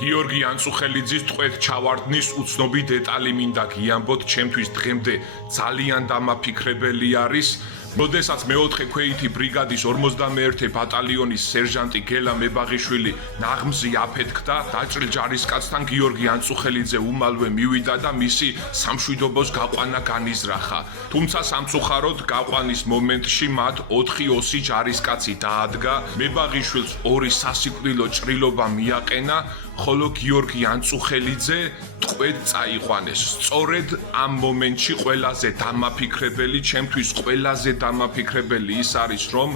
გიორგი ანწუხელიძის ტყვედ ჩავარდნის უცნობი დეტალი მინდა გიამბოთ, ჩემთვის დღემდე ძალიან დამაფიქრებელი არის. როდესაც მეოთხე ქვეითი ბრიგადის 51 ბატალიონის სერჟანტი გელა მებაღიშვილი ნაღმზი აფეთქდა, დაჭრილ ჯარისკაცთან გიორგი ანწუხელიძე უმალვე მივიდა და მისი სამშვიდობოს გაყვანა განიზრახა. თუმცა სამწუხაროდ გაყვანის მომენტში მათ 4 ოსი ჯარისკაცი დაადგა, მებაღიშვილს 2 სასიკვდილო ჭრილობა მიაყენა, ხოლო გიორგი ანწუხელიძე ტყვედ წაიყვანეს. სწორედ ამ მომენტში ყველაზე დამაფიქრებელი, ჩემთვის ყველაზე დამაფიქრებელი ის არის, რომ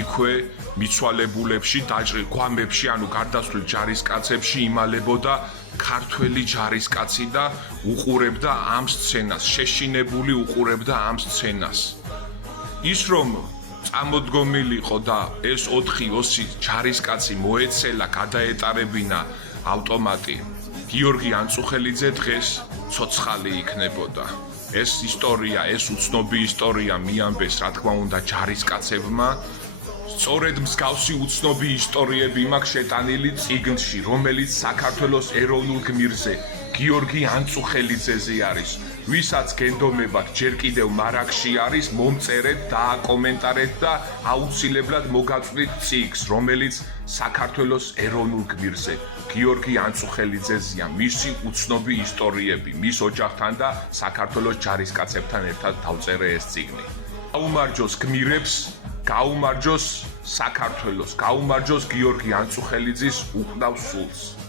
იქვე მიცვალებულებში, დაჭრილ გვამებში, ანუ გარდაცვლილ ჯარისკაცებში იმალებოდა ქართველი ჯარისკაცი და უყურებდა ამ სცენას, შეშინებული უყურებდა ამ სცენას. ის რომ წამოდგომილიყო და ეს 4 ოსი ჯარისკაცი მოეცელა, გადაეტარებინა ავტომატი, გიორგი ანწუხელიძე დღეს ცოცხალი იქნებოდა. ეს ისტორია, ეს უცნობი ისტორია მიამბეს, რა თქმა უნდა, ჯარისკაცებმა. სწორედ მსგავსი უცნობი ისტორიები მაქვს შეტანილი წიგნში, რომელიც საქართველოს ეროვნულ გმირზე, გიორგი ანწუხელიძეზე არის. ვისაც გენდომებათ ჯერ კიდევ მარაგში არის, მომწერეთ, დააკომენტარეთ და აუცილებლად მოგაწვდით წიგნს, რომელიც საქართველოს ეროვნულ გმირზე, გიორგი ანწუხელიძეზეა, მისი უცნობი ისტორიები, მის ოჯახთან და საქართველოს ჯარისკაცებთან ერთად დავწერე ეს წიგნი. გაუმარჯოს გმირებს, გაუმარჯოს საქართველოს, გაუმარჯოს გიორგი ანწუხელიძის უყდავ სულს.